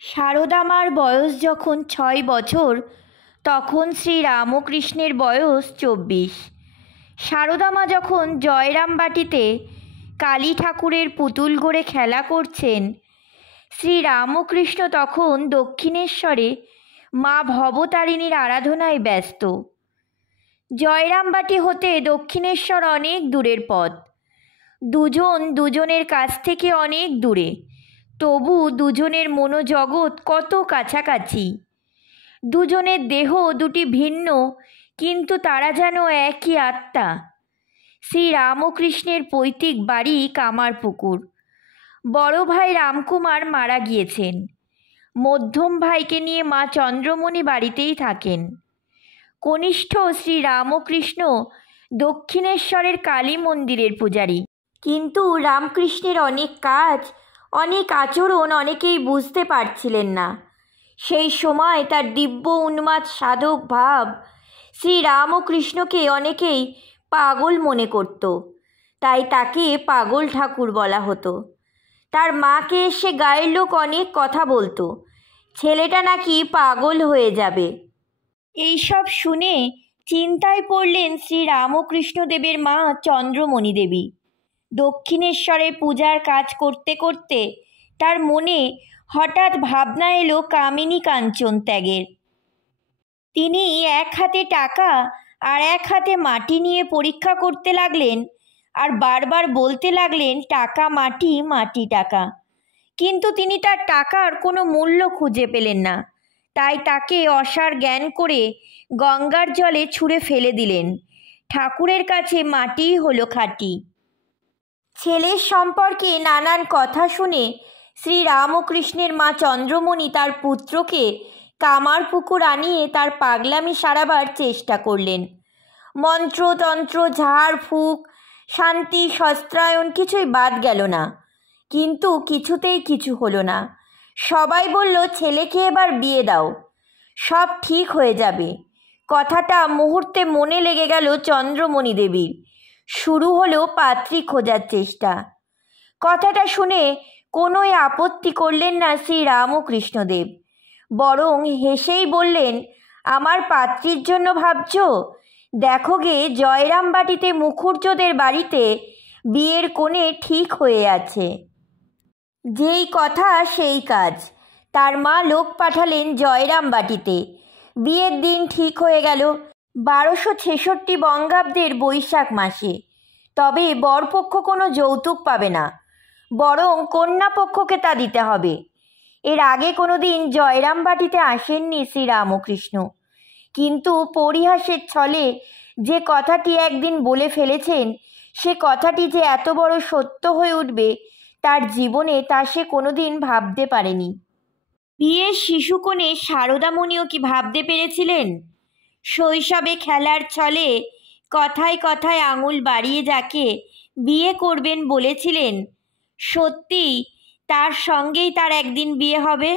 সারদা মার বয়স যখন 6 বছর, তখন শ্রী রামকৃষ্ণের বয়স 24। সারদা মা যখন জয়রামবাটিতে কালী ঠাকুরের পুতুল গড়ে খেলা করছেন, শ্রী রামকৃষ্ণ তখন দক্ষিণেশ্বরে মা ভবতারিণীর আরাধনায় ব্যস্ত। জয়রামবাটি হতে দক্ষিণেশ্বর অনেক দূরের পথ। দুজন দুজনের কাছ থেকে অনেক দূরে, তবু দুজনের মনোজগৎ কত কাছাকাছি। দুজনের দেহ দুটি ভিন্ন, কিন্তু তারা যেন একই আত্মা। শ্রী রামকৃষ্ণের পৈতৃক বাড়ি কামারপুকুর। বড় ভাই রামকুমার মারা গিয়েছেন। মধ্যম ভাইকে নিয়ে মা চন্দ্রমণি বাড়িতেই থাকেন। কনিষ্ঠ শ্রী রামকৃষ্ণ দক্ষিণেশ্বরের কালী মন্দিরের পূজারী। কিন্তু রামকৃষ্ণের অনেক কাজ, অনেক আচরণ অনেকেই বুঝতে পারছিলেন না। সেই সময় তার দিব্য উন্মাদ সাধক ভাব শ্রী রামকৃষ্ণকে অনেকেই পাগল মনে করত, তাই তাকে পাগল ঠাকুর বলা হতো। তার মাকে এসে গায়ের লোক অনেক কথা বলতো, ছেলেটা নাকি পাগল হয়ে যাবে। এইসব শুনে চিন্তায় পড়লেন শ্রী রামকৃষ্ণদেবের মা চন্দ্রমণি দেবী। দক্ষিণেশ্বরে পূজার কাজ করতে করতে তার মনে হঠাৎ ভাবনা এলো কামিনী কাঞ্চন ত্যাগের। তিনি এক হাতে টাকা আর এক হাতে মাটি নিয়ে পরীক্ষা করতে লাগলেন, আর বারবার বলতে লাগলেন টাকা মাটি, মাটি টাকা। কিন্তু তিনি তার টাকার কোনো মূল্য খুঁজে পেলেন না, তাই তাকে অসার জ্ঞান করে গঙ্গার জলে ছুঁড়ে ফেলে দিলেন। ঠাকুরের কাছে মাটিই হলো খাঁটি। ছেলের সম্পর্কে নানান কথা শুনে শ্রী রামকৃষ্ণের মা চন্দ্রমণি তার পুত্রকে কামারপুকুর আনিয়ে তার পাগলামি সারাবার চেষ্টা করলেন। মন্ত্রতন্ত্র, ঝাড়ফুঁক, শান্তি, শস্ত্রায়ন কিছুই বাদ গেল না, কিন্তু কিছুতেই কিছু হলো না। সবাই বলল, ছেলেকে এবার বিয়ে দাও, সব ঠিক হয়ে যাবে। কথাটা মুহূর্তে মনে লেগে গেল চন্দ্রমণি দেবীর। শুরু হলো পাত্রী খোঁজার চেষ্টা। কথাটা শুনে কোনোই আপত্তি করলেন না শ্রী রামকৃষ্ণদেব, বরং হেসেই বললেন, আমার পাত্রীর জন্য ভাবছ? দেখো গে, জয়রামবাটিতে মুখুজ্যেদের বাড়িতে বিয়ের কোণে ঠিক হয়ে আছে। যেই কথা সেই কাজ। তার মা লোক পাঠালেন জয়রামবাটিতে। বিয়ের দিন ঠিক হয়ে গেল 1266 বঙ্গাব্দের বৈশাখ মাসে। তবে বরপক্ষ কোনো যৌতুক পাবে না, বরং কন্যাপক্ষকে তা দিতে হবে। এর আগে কোনো দিন জয়রামবাটিতে আসেননি শ্রী রামকৃষ্ণ, কিন্তু পরিহাসের ছলে যে কথাটি একদিন বলে ফেলেছেন, সে কথাটি যে এত বড় সত্য হয়ে উঠবে তার জীবনে, তা সে কোনোদিন ভাবতে পারেনি। বিয়ের শিশুকোণে সারদামণিও কি ভাবতে পেরেছিলেন? শৈশবে খেলার ছলে কথায় কথায় আঙুল বাড়িয়ে যাকে বিয়ে করবেন বলেছিলেন, সত্যি তার সঙ্গেই তার একদিন বিয়ে হবে।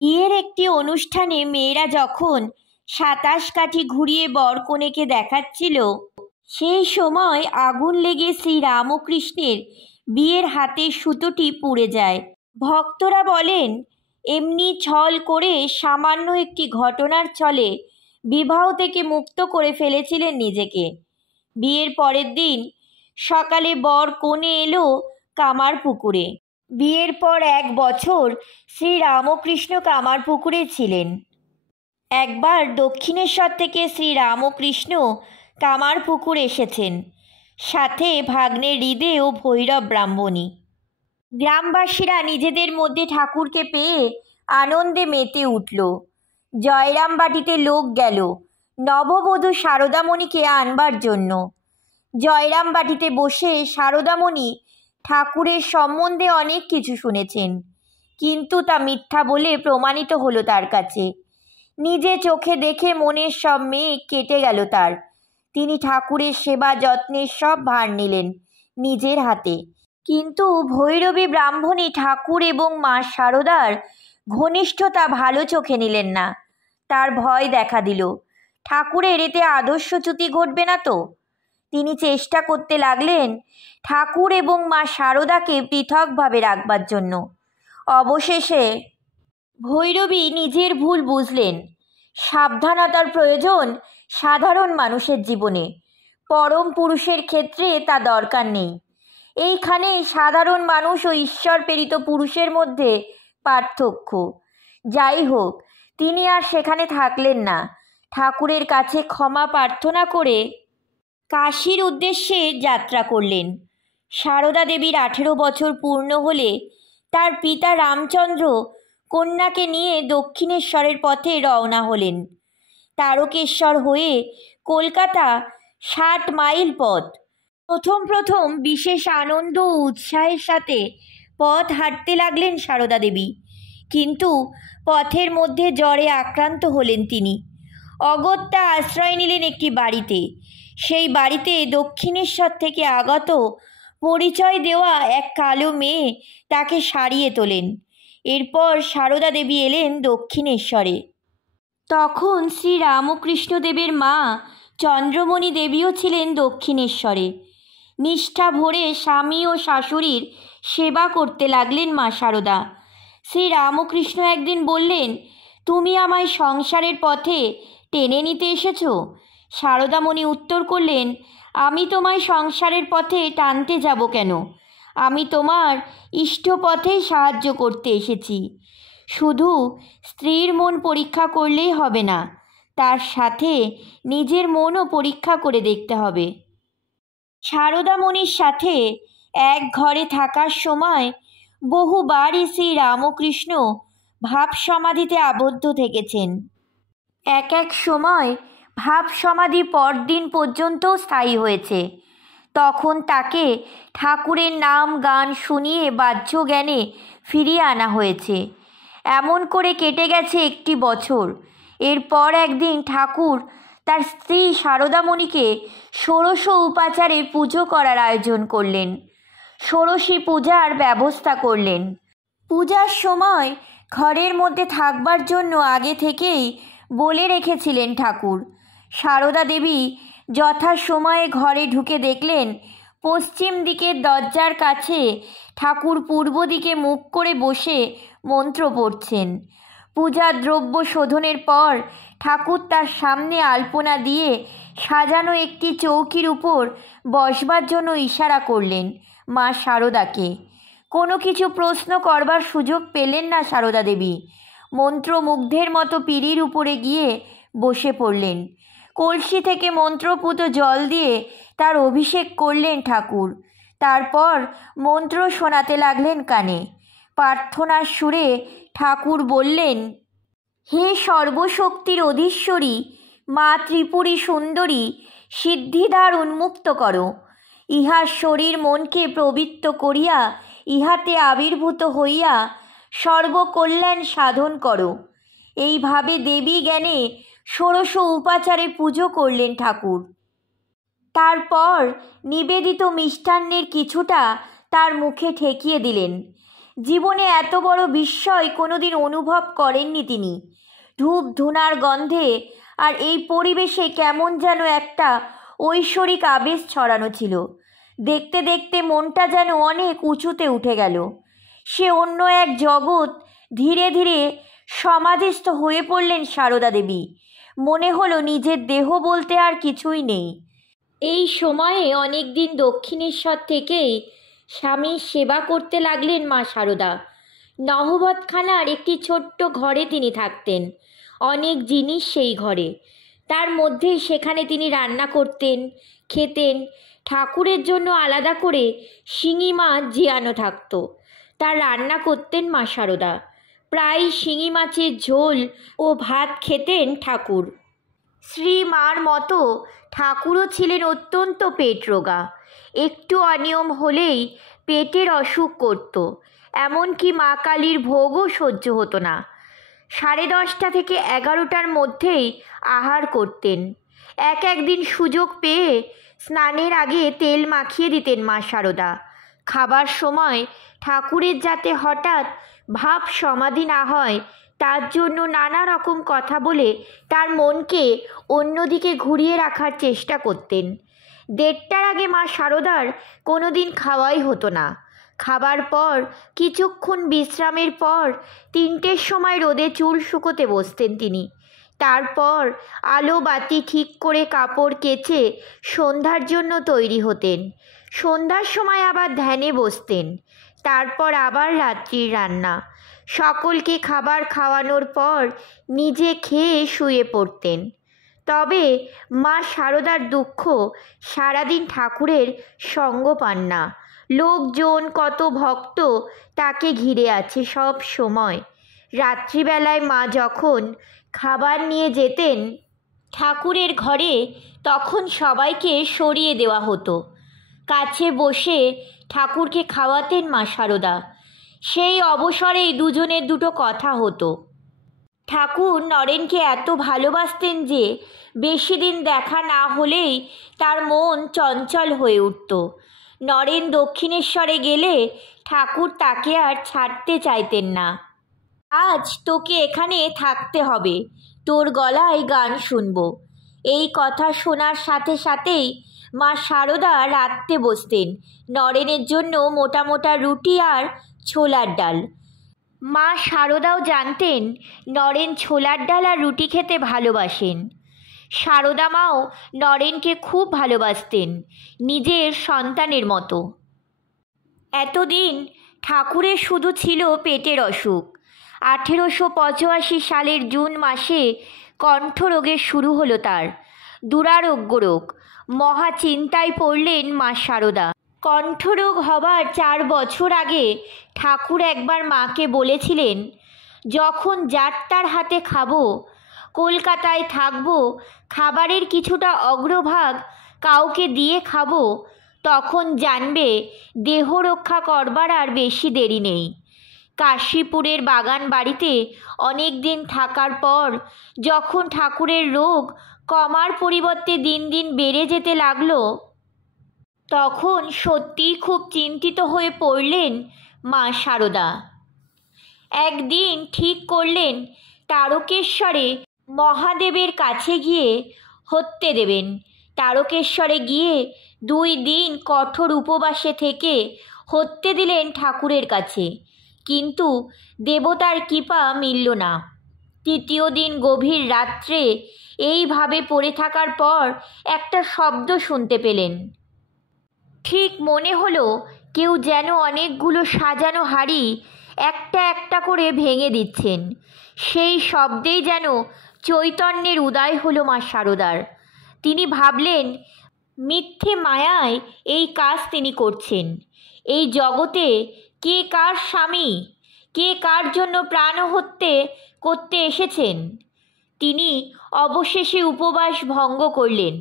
বিয়ের একটি অনুষ্ঠানে মেয়েরা যখন 27 কাঠি ঘুরিয়ে বর কনেকে দেখাচ্ছিল, সেই সময় আগুন লেগে শ্রী রামকৃষ্ণের বিয়ের হাতে সুতোটি পুড়ে যায়। ভক্তরা বলেন, এমনি ছল করে সামান্য একটি ঘটনার ছলে বিবাহ থেকে মুক্ত করে ফেলেছিলেন নিজেকে। বিয়ের পরের দিন সকালে বর কনে এলো কামারপুকুরে। বিয়ের পর 1 বছর শ্রী রামকৃষ্ণ কামারপুকুরে ছিলেন। একবার দক্ষিণেশ্বর থেকে শ্রী রামকৃষ্ণ কামারপুকুর এসেছেন, সাথে ভাগ্নে হৃদে ও ভৈরব ব্রাহ্মণী। গ্রামবাসীরা নিজেদের মধ্যে ঠাকুরকে পেয়ে আনন্দে মেতে উঠল। জয়রামবাটিতে লোক গেল নববধূ সারদামণিকে আনবার জন্য। জয়রামবাটিতে বসে সারদামণি ঠাকুরের সম্বন্ধে অনেক কিছু শুনেছেন, কিন্তু তা মিথ্যা বলে প্রমাণিত হলো তার কাছে। নিজে চোখে দেখে মনের সব মেঘ কেটে গেল তার। তিনি ঠাকুরের সেবা যত্নের সব ভার নিলেন নিজের হাতে। কিন্তু ভৈরবী ব্রাহ্মণী ঠাকুর এবং মা সারদার ঘনিষ্ঠতা ভালো চোখে নিলেন না। তার ভয় দেখা দিল, ঠাকুরের এতে আদর্শচ্যুতি ঘটবে না তো। তিনি চেষ্টা করতে লাগলেন ঠাকুর এবং মা সারদাকে পৃথকভাবে রাখবার জন্য। অবশেষে ভৈরবী নিজের ভুল বুঝলেন। সাবধানতার প্রয়োজন সাধারণ মানুষের জীবনে, পরম পুরুষের ক্ষেত্রে তা দরকার নেই। এইখানেই সাধারণ মানুষ ও ঈশ্বর প্রেরিত পুরুষের মধ্যে পার্থক্য। যাই হোক, তিনি আর সেখানে থাকলেন না। ঠাকুরের কাছে ক্ষমা প্রার্থনা করে কাশীর উদ্দেশ্যে যাত্রা করলেন। সারদা দেবীর 18 বছর পূর্ণ হলে তার পিতা রামচন্দ্র কন্যাকে নিয়ে দক্ষিণেশ্বরের পথে রওনা হলেন। তারকেশ্বর হয়ে কলকাতা 60 মাইল পথ। প্রথম প্রথম বিশেষ আনন্দ ও উৎসাহের সাথে পথ হাঁটতে লাগলেন সারদা দেবী, কিন্তু পথের মধ্যে জ্বরে আক্রান্ত হলেন তিনি। অগত্যা আশ্রয় নিলেন একটি বাড়িতে। সেই বাড়িতে দক্ষিণেশ্বর থেকে আগত পরিচয় দেওয়া এক কালো মেয়ে তাকে সারিয়ে তোলেন। এরপর সারদা দেবী এলেন দক্ষিণেশ্বরে। তখন শ্রী রামকৃষ্ণদেবের মা চন্দ্রমণি দেবীও ছিলেন দক্ষিণেশ্বরে। নিষ্ঠা ভরে স্বামী ও শাশুড়ির সেবা করতে লাগলেন মা সারদা। শ্রী রামকৃষ্ণ একদিন বললেন, তুমি আমায় সংসারের পথে টেনে নিতে এসেছ? সারদামণি উত্তর করলেন, আমি তোমায় সংসারের পথে টানতে যাব কেন? আমি তোমার ইষ্ট পথেই সাহায্য করতে এসেছি। শুধু স্ত্রীর মন পরীক্ষা করলেই হবে না, তার সাথে নিজের মনও পরীক্ষা করে দেখতে হবে। সারদামণির সাথে এক ঘরে থাকার সময় বহুবারই শ্রী রামকৃষ্ণ ভাব সমাধিতে আবদ্ধ থেকেছেন। এক এক সময় ভাব সমাধি পরদিন পর্যন্ত স্থায়ী হয়েছে। তখন তাকে ঠাকুরের নাম গান শুনিয়ে বাহ্য জ্ঞানে ফিরিয়ে আনা হয়েছে। এমন করে কেটে গেছে 1 বছর। এরপর একদিন ঠাকুর তার স্ত্রী সারদামণিকে ষোড়শ উপাচারে পুজো করার আয়োজন করলেন। ষোড়শী পূজার ব্যবস্থা করলেন। পূজার সময় ঘরের মধ্যে থাকবার জন্য আগে থেকেই বলে রেখেছিলেন ঠাকুর। সারদা দেবী যথাসময়ে ঘরে ঢুকে দেখলেন পশ্চিম দিকের দরজার কাছে ঠাকুর পূর্ব দিকে মুখ করে বসে মন্ত্র পড়ছেন। পূজার দ্রব্য শোধনের পর ঠাকুর তার সামনে আলপনা দিয়ে সাজানো একটি চৌকির উপর বসবার জন্য ইশারা করলেন মা সারদাকে। কোনো কিছু প্রশ্ন করবার সুযোগ পেলেন না সারদা দেবী। মন্ত্রমুগ্ধের মতো পিঁড়ির উপরে গিয়ে বসে পড়লেন। কলসি থেকে মন্ত্রপুত জল দিয়ে তার অভিষেক করলেন ঠাকুর। তারপর মন্ত্র শোনাতে লাগলেন কানে। প্রার্থনার সুরে ঠাকুর বললেন, হে সর্বশক্তির অধীশ্বরী মা ত্রিপুরী সুন্দরী, সিদ্ধিদ্বার উন্মুক্ত করো। ইহার শরীর মনকে প্রবৃত্ত করিয়া ইহাতে আবির্ভূত হইয়া সর্বকল্যাণ সাধন করো। এইভাবে দেবী জ্ঞানে ষোড়শ উপাচারে পুজো করলেন ঠাকুর। তারপর নিবেদিত মিষ্টান্নের কিছুটা তার মুখে ঠেকিয়ে দিলেন। জীবনে এত বড় বিস্ময় কোনোদিন অনুভব করেননি তিনি। ধূপ ধুনার গন্ধে আর এই পরিবেশে কেমন যেন একটা ঐশ্বরিক আবেশ ছড়ানো ছিল। দেখতে দেখতে মনটা যেন অনেক উঁচুতে উঠে গেল। সে অন্য এক জগৎ। ধীরে ধীরে সমাধিস্থ হয়ে পড়লেন সারদা দেবী। মনে হলো নিজের দেহ বলতে আর কিছুই নেই। এই সময়ে অনেক দিন দক্ষিণেশ্বর থেকেই স্বামীর সেবা করতে লাগলেন মা সারদা। নহবতখানার একটি ছোট্ট ঘরে তিনি থাকতেন। অনেক জিনিস সেই ঘরে। তার মধ্যে সেখানে তিনি রান্না করতেন, খেতেন। ঠাকুরের জন্য আলাদা করে শিঙি মাছ জিয়ানো থাকতো। তার রান্না করতেন মা সারদা। প্রায় শিঙি মাছের ঝোল ও ভাত খেতেন ঠাকুর। শ্রীমার মতো ঠাকুরও ছিলেন অত্যন্ত পেট রোগা। একটু অনিয়ম হলেই পেটের অসুখ করত। এমনকি মা কালীর ভোগও সহ্য হতো না। 10:30 থেকে 11টার মধ্যেই আহার করতেন। একদিন সুযোগ পেয়ে স্নানের আগে তেল মাখিয়ে দিতেন মা সারদা। খাবার সময় ঠাকুরের যাতে হঠাৎ ভাব সমাধি না হয় তার জন্য নানা রকম কথা বলে তার মনকে অন্যদিকে ঘুরিয়ে রাখার চেষ্টা করতেন। 1:30টার আগে মা সারদার কোনো দিন খাওয়াই হতো না। খাবার পর কিছুক্ষণ বিশ্রামের পর 3টের সময় রোদে চুল শুকোতে বসতেন তিনি। তারপর আলো বাতি ঠিক করে কাপড় কেচে সন্ধ্যার জন্য তৈরি হতেন। সন্ধ্যার সময় আবার ধ্যানে বসতেন। তারপর আবার রাত্রির রান্না। সকলকে খাবার খাওয়ানোর পর নিজে খেয়ে শুয়ে পড়তেন। তবে মা শারদার দুঃখ, সারাদিন ঠাকুরের সঙ্গ পান না। লোকজন, কত ভক্ত তাকে ঘিরে আছে সব সময়। রাত্রিবেলায় মা যখন খাবার নিয়ে যেতেন ঠাকুরের ঘরে, তখন সবাইকে সরিয়ে দেওয়া হতো। কাছে বসে ঠাকুরকে খাওয়াতেন মা শারদা। সেই অবসরেই দুজনের দুটো কথা হতো। ঠাকুর নরেনকে এত ভালোবাসতেন যে বেশি দিন দেখা না হলেই তার মন চঞ্চল হয়ে উঠত। নরেন দক্ষিণেশ্বরে গেলে ঠাকুর তাকে আর ছাড়তে চাইতেন না। আজ তোকে এখানে থাকতে হবে, তোর গলায় গান শুনব। এই কথা শোনার সাথে সাথেই মা শারদা রাঁধতে বসতেন নরেনের জন্য মোটা মোটা রুটি আর ছোলার ডাল। মা শারদাও জানতেন নরেন ছোলার ডাল আর রুটি খেতে ভালোবাসেন। শারদা মাও নরেনকে খুব ভালোবাসতেন, নিজের সন্তানের মতো। এতদিন ঠাকুরের শুধু ছিল পেটের অসুখ। 1885 সালের জুন মাসে কণ্ঠরোগের শুরু হলো তার, দুরারোগ্য রোগ। মহা চিন্তায় পড়লেন মা শারদা। কণ্ঠরোগ হবার 4 বছর আগে ঠাকুর একবার মাকে বলেছিলেন, যখন যার তার হাতে খাবো, কলকাতায় থাকবো, খাবারের কিছুটা অগ্রভাগ কাউকে দিয়ে খাবো, তখন জানবে দেহ রক্ষা করবার আর বেশি দেরি নেই। কাশীপুরের বাগান বাড়িতে অনেক দিন থাকার পর যখন ঠাকুরের রোগ কমার পরিবর্তে দিন দিন বেড়ে যেতে লাগলো, তখন সত্যিই খুব চিন্তিত হয়ে পড়লেন মা শারদা। একদিন ঠিক করলেন তারকেশ্বরে মহাদেবের কাছে গিয়ে হত্যে দেবেন। তারকেশ্বরে গিয়ে 2 দিন কঠোর উপবাসে থেকে হত্যে দিলেন ঠাকুরের কাছে, কিন্তু দেবতার কৃপা মিলল না। 3য় দিন গভীর রাত্রে এইভাবে পড়ে থাকার পর একটা শব্দ শুনতে পেলেন। ঠিক মনে হলো কেউ যেন অনেকগুলো সাজানো হাঁড়ি একটা একটা করে ভেঙে দিচ্ছেন। সেই শব্দেই যেন চৈতন্যের উদয় হলো মা শারদার। তিনি ভাবলেন মিথ্যে মায়ায় এই কাজ তিনি করছেন। এই জগতে কে কার স্বামী, কে কার জন্য প্রাণহত্যে করতে এসেছেন। তিনি অবশেষে উপবাস ভঙ্গ করলেন।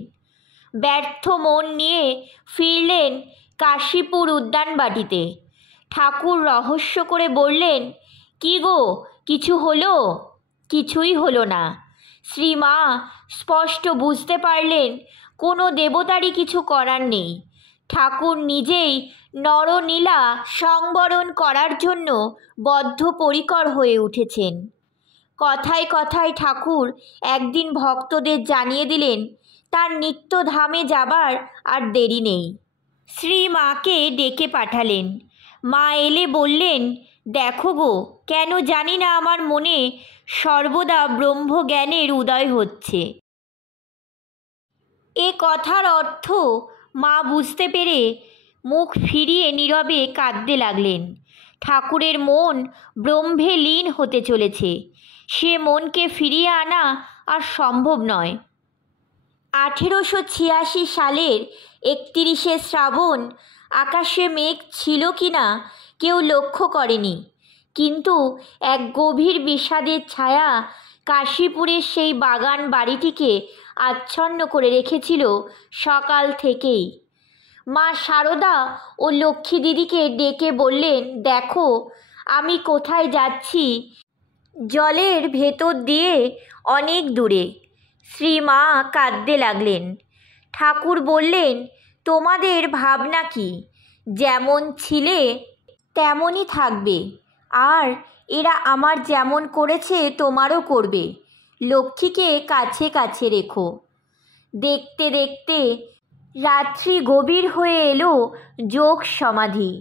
ব্যর্থ মন নিয়ে ফিরলেন কাশীপুর উদ্যানবাটিতে। ঠাকুর রহস্য করে বললেন, কি গো, কিছু হলো? কিছুই হলো না। শ্রীমা স্পষ্ট বুঝতে পারলেন কোনো দেবতারই কিছু করার নেই। ঠাকুর নিজেই নরনীলা সংবরণ করার জন্য বদ্ধপরিকর হয়ে উঠেছেন। কথায় কথায় ঠাকুর একদিন ভক্তদের জানিয়ে দিলেন তার নিত্য ধামে যাবার আর দেরি নেই। শ্রীমাকে ডেকে পাঠালেন। মা এলে বললেন, দেখো গো, কেন জানি না আমার মনে সর্বদা ব্রহ্মজ্ঞানের উদয় হচ্ছে। এ কথার অর্থ মা বুঝতে পেরে মুখ ফিরিয়ে নীরবে কাঁদতে লাগলেন। ঠাকুরের মন ব্রহ্মে লীন হতে চলেছে, সে মনকে ফিরিয়ে আনা আর সম্ভব নয়। 1886 সালের 31শে শ্রাবণ আকাশে মেঘ ছিল কি না কেউ লক্ষ্য করেনি, কিন্তু এক গভীর বিষাদের ছায়া কাশীপুরের সেই বাগান বাড়িটিকে আচ্ছন্ন করে রেখেছিল সকাল থেকেই। মা শারদা ও লক্ষ্মী দিদিকে ডেকে বললেন, দেখো আমি কোথায় যাচ্ছি, জলের ভেতর দিয়ে অনেক দূরে। শ্রীমা কাঁদতে লাগলেন। ঠাকুর বললেন, তোমাদের ভাবনা কি, যেমন ছিলে তেমনই থাকবে, আর এরা আমার যেমন করেছে তোমারও করবে। লক্ষ্মীকে কাছে কাছে রেখো। দেখতে দেখতে রাত্রি গভীর হয়ে এলো যোগ সমাধি।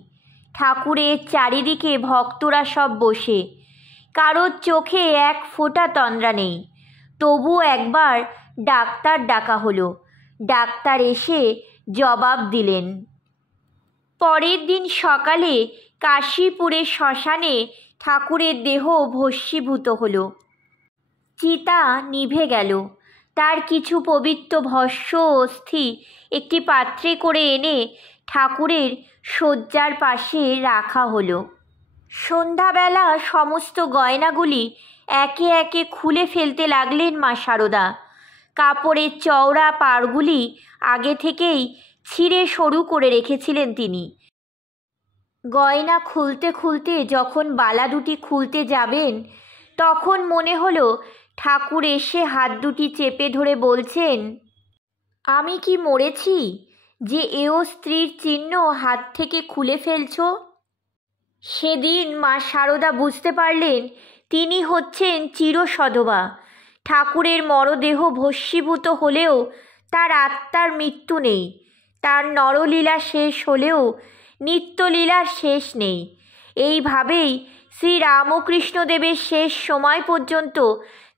ঠাকুরের চারিদিকে ভক্তরা সব বসে, কারোর চোখে এক ফোঁটা তন্দ্রা নেই। তবু একবার ডাক্তার ডাকা হলো। ডাক্তার এসে জবাব দিলেন। পরের দিন সকালে কাশীপুরের শ্মশানে ঠাকুরের দেহ ভস্মীভূত হলো। চিতা নিভে গেল। তার কিছু পবিত্র ভস্ম অস্থি একটি পাত্রে করে এনে ঠাকুরের শয্যার পাশে রাখা হলো। সন্ধ্যাবেলা সমস্ত গয়নাগুলি একে একে খুলে ফেলতে লাগলেন মা শারদা। কাপড়ের চওড়া পাড়গুলি আগে থেকেই ছিঁড়ে সরু করে রেখেছিলেন তিনি। গয়না খুলতে খুলতে যখন বালা দুটি খুলতে যাবেন, তখন মনে হলো ঠাকুর এসে হাত দুটি চেপে ধরে বলছেন, আমি কি মরেছি যে এও স্ত্রীর চিহ্ন হাত থেকে খুলে ফেলছ? সেদিন মা শারদা বুঝতে পারলেন তিনি হচ্ছেন চিরসধবা। ঠাকুরের মরদেহ ভস্মীভূত হলেও তার আত্মার মৃত্যু নেই। তার নরলীলা শেষ হলেও নিত্যলীলার শেষ নেই। এইভাবেই শ্রী রামকৃষ্ণদেবের শেষ সময় পর্যন্ত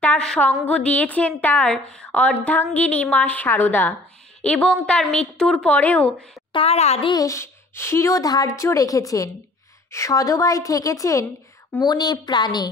তার সঙ্গ দিয়েছেন তার অর্ধাঙ্গিনী মা শারদা, এবং তার মৃত্যুর পরেও তার আদেশ শিরোধার্য রেখেছেন। সধবাই থেকেছেন মনে প্রাণে।